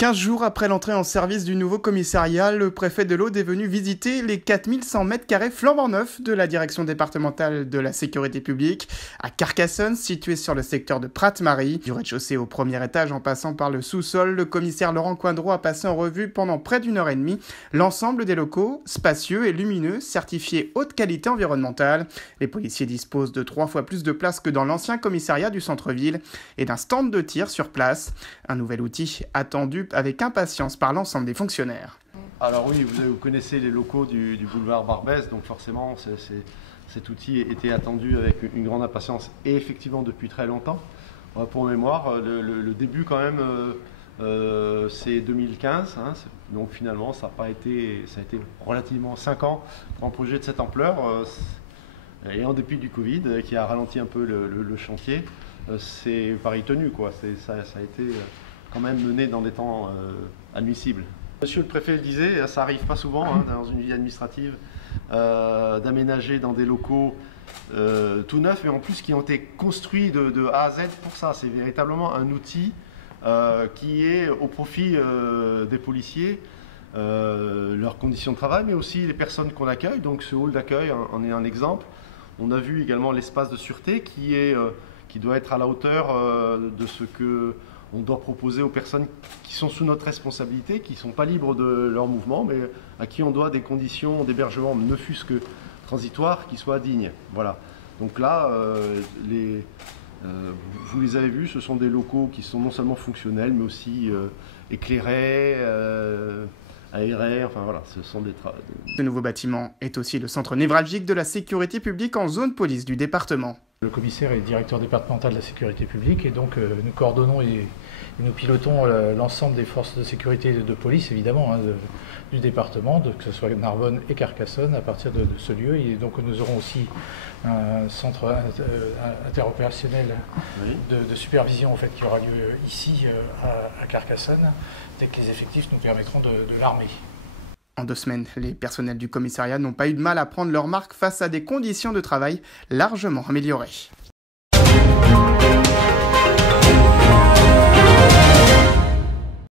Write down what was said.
15 jours après l'entrée en service du nouveau commissariat, le préfet de l'Aude est venu visiter les 4100 m² flambant neufs de la direction départementale de la sécurité publique à Carcassonne, située sur le secteur de Prat-Marie. Du rez-de-chaussée au premier étage en passant par le sous-sol, le commissaire Laurent Coindreau a passé en revue pendant près d'une heure et demie l'ensemble des locaux, spacieux et lumineux, certifiés haute qualité environnementale. Les policiers disposent de 3 fois plus de place que dans l'ancien commissariat du centre-ville et d'un stand de tir sur place. Un nouvel outil attendu avec impatience par l'ensemble des fonctionnaires. Alors oui, vous connaissez les locaux du boulevard Barbès, donc forcément cet outil était attendu avec une grande impatience et effectivement depuis très longtemps. Pour mémoire, le début quand même c'est 2015, hein, donc finalement ça a été relativement 5 ans pour un projet de cette ampleur et en dépit du Covid qui a ralenti un peu le chantier, c'est pari tenu quoi. Ça a été quand même mené dans des temps admissibles. Monsieur le préfet le disait, ça arrive pas souvent dans une vie administrative d'aménager dans des locaux tout neufs, mais en plus qui ont été construits de A à Z pour ça. C'est véritablement un outil qui est au profit des policiers, leurs conditions de travail, mais aussi les personnes qu'on accueille. Donc ce hall d'accueil en est un exemple. On a vu également l'espace de sûreté qui doit être à la hauteur de ce que on doit proposer aux personnes qui sont sous notre responsabilité, qui ne sont pas libres de leur mouvement, mais à qui on doit des conditions d'hébergement, ne fût-ce que transitoires, qui soient dignes. Voilà. Donc là, vous les avez vus, ce sont des locaux qui sont non seulement fonctionnels, mais aussi éclairés, aérés, enfin voilà, ce sont des travaux. Ce nouveau bâtiment est aussi le centre névralgique de la sécurité publique en zone police du département. Le commissaire est directeur départemental de la sécurité publique et donc nous coordonnons et nous pilotons l'ensemble des forces de sécurité et de police évidemment du département, que ce soit Narbonne et Carcassonne à partir de ce lieu. Et donc nous aurons aussi un centre interopérationnel de supervision en fait, qui aura lieu ici à Carcassonne dès que les effectifs nous permettront de l'armer. En 2 semaines, les personnels du commissariat n'ont pas eu de mal à prendre leur marque face à des conditions de travail largement améliorées.